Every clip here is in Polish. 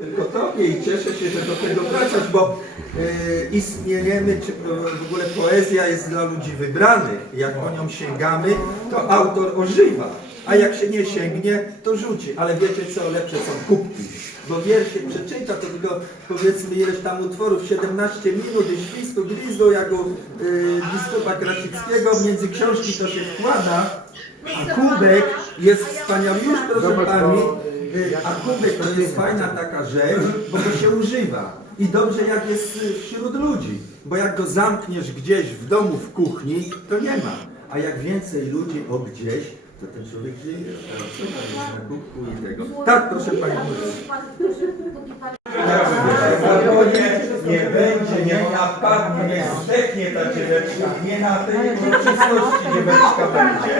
tylko Tobie i cieszę się, że do tego wracasz, bo e, istniejemy, czy w ogóle poezja jest dla ludzi wybranych. Jak po nią sięgamy, to autor ożywa, a jak się nie sięgnie, to rzuci. Ale wiecie co, lepsze są kubki. Bo wiersz się przeczyta, to tylko powiedzmy ileś tam utworów, 17 minut i glizdu, jak u e, biskupa Krasickiego, między książki to się wkłada, a kubek jest wspaniały. Już proszę Pani, y, a kubek to jest fajna taka rzecz, bo to się używa. I dobrze jak jest y, wśród ludzi, bo jak go zamkniesz gdzieś w domu, w kuchni, to nie ma. A jak więcej ludzi o gdzieś, to ten człowiek żyje. Teraz słuchaj, jest na kubku i tego. Tak, proszę Pani mówić. Zawodzie nie będzie, nie napadnie, nie zdechnie ta dzieweczka, nie na tej uroczystości dzieweczka będzie,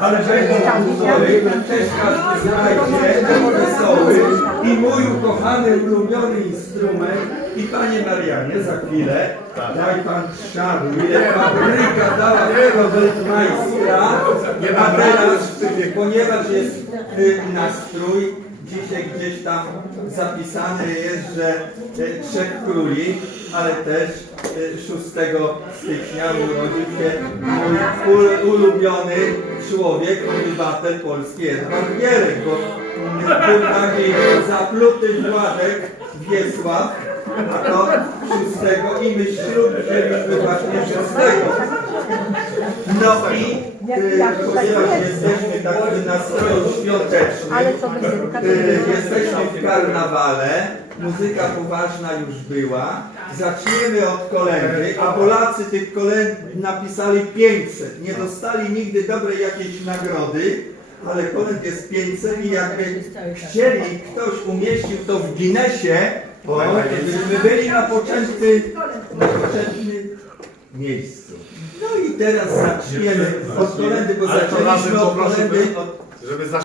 ale będą uzory, też każdy znajdzie, wesoły i mój ukochany, ulubiony instrument. I Panie Marianie, za chwilę daj Pan szaru, ile fabryka dała tego Weltmeistra, a teraz, ponieważ jest y, nastrój, Dzisiaj gdzieś tam zapisane jest, że e, trzech króli, ale też e, 6 stycznia urodził się mój ul- ulubiony człowiek, obywatel polski Edward Gierek, bo był taki zapluty Władek Wiesław, a to 6 i my ślub wzięliśmy właśnie 6. No i e, ponieważ jesteśmy tak w nastroju świątecznym, e, jesteśmy w karnawale, muzyka poważna już była, zaczniemy od kolendy, a Polacy tych kolęd napisali 500, nie dostali nigdy dobrej jakiejś nagrody, ale kolęd jest 500 i jakby chcieli, ktoś umieścił to w Guinnessie, to byśmy byli na poczętny, na poczętnym miejscu. I teraz zaczniemy od kolendy, bo zaczęliśmy od kolendy. by- żeby zacząć.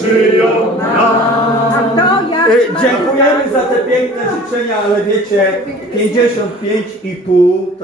żyją nam. Y, Dziękujemy za te piękne życzenia, ale wiecie, 55,5